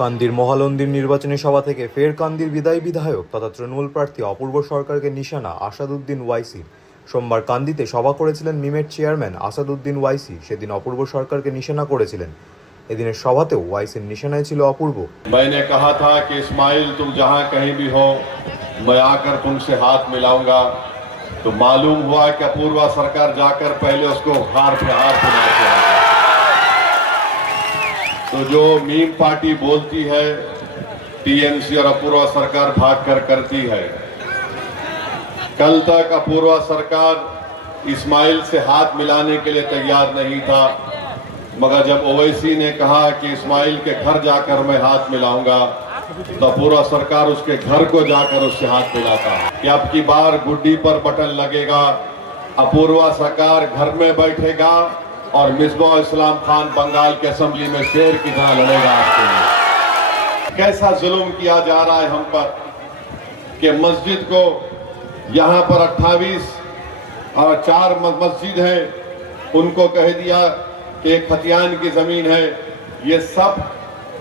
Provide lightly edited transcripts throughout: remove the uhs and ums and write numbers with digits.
কান্দির মহালন্দির নির্বাচনী সভা থেকে ফের কান্দির বিদায়ী বিধায়ক তথা তৃণমূল প্রার্থী অপূর্ব সরকারকে নিশানা আসাদুদ্দিন ওয়াইসি। সোমবার কান্দিতে সভা করেছিলেন মিমের চেয়ারম্যান আসাদুদ্দিন ওয়াইসি। সেদিন অপূর্ব সরকারকে নিশানা করেছিলেন। এদিনের সভাতেও ওয়াইসির নিশানায় ছিল অপূর্ব। मैंने कहा था कि इस्माइल तुम जहां कहीं भी हो मैं आकर तुमसे हाथ मिलाऊंगा, तो मालूम हुआ कि अपूर्वा सरकार जाकर पहले उसको हार पे हार मिलाते हैं। तो जो मीम पार्टी बोलती है टीएमसी और अपूर्वा सरकार भाग कर करती है। कल तक अपूर्वा सरकार इस्माइल से हाथ मिलाने के लिए तैयार नहीं था, मगर जब ओवैसी ने कहा कि इस्माइल के घर जाकर मैं हाथ मिलाऊंगा, तो अपूर्वा सरकार उसके घर को जाकर उससे हाथ मिलाता है। कि अब की बार गुड्डी पर बटन लगेगा, अपूर्वा सरकार घर में बैठेगा और मिसबा इस्लाम खान बंगाल के असेंबली में शेर की तरह लड़ेगा आपके लिए। कैसा जुल्म किया जा रहा है हम पर कि मस्जिद को यहाँ पर 28 और 4 मस्जिद है, उनको कह दिया कि एक खतियान की जमीन है। ये सब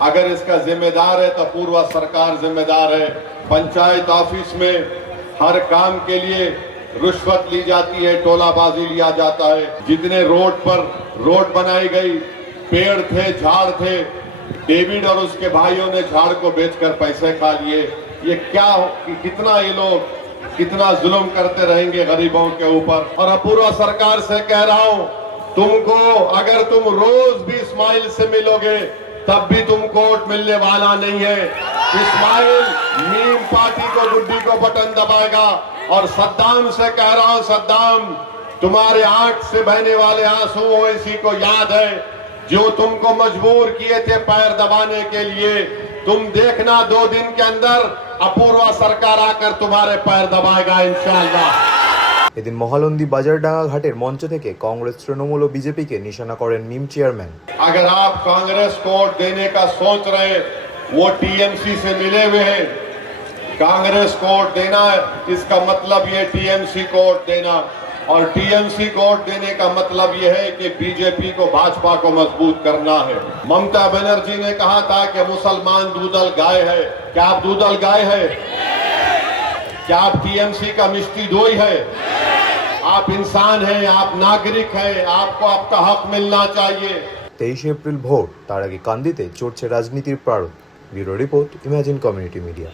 अगर इसका जिम्मेदार है तो अपूर्वा सरकार जिम्मेदार है। पंचायत ऑफिस में हर काम के लिए रुश्वत ली जाती है, टोलाबाजी लिया जाता है। जितने रोड पर रोड बनाई गई, पेड़ थे, झाड़ थे, डेविड और उसके भाइयों ने झाड़ को बेचकर पैसे खा लिए। ये क्या कितना ये लोग कितना जुल्म करते रहेंगे गरीबों के ऊपर। और अपूर्वा सरकार से कह रहा हूं, तुमको अगर तुम रोज भी इस्माइल से मिलोगे तब भी तुमको वोट मिलने वाला नहीं है। इस्माइल मीम पार्टी को गुड्डी को बटन दबाएगा। और सद्दाम से कह रहा हूं, सद्दाम तुम्हारे आंख से बहने वाले आंसू ओवैसी को याद है, जो तुमको मजबूर किए थे पैर दबाने के लिए। तुम देखना 2 दिन के अंदर अपूर्वा सरकार आकर तुम्हारे पैर दबाएगा इंशाअल्लाह। এদিন মহালন্দি বাজারডাঙ্গা ঘাটের মঞ্চ থেকে কংগ্রেস, তৃণমূল ও বিজেপিকে নিশানা করেন মিম চেয়ারম্যান। अगर आप कांग्रेस को वोट देने का सोच रहे हैं, वो टीएमसी से मिले हुए हैं। कांग्रेस को वोट देना इसका मतलब ये टीएमसी को वोट देना, और टीएमसी को वोट देने का मतलब ये है कि बीजेपी को, भाजपा को मजबूत करना है। ममता बनर्जी ने कहा था कि मुसलमान दूधल गाय है। क्या आप दूधल गाय है? क्या आप टीएमसी का मिष्टी दोई है? आप इंसान हैं, आप नागरिक हैं, आपको आपका हक मिलना चाहिए। 23 এপ্রিল ভোট, তার আগে কান্দিতে চড়ছে রাজনীতির পারদ। Bureau report, imagine community media.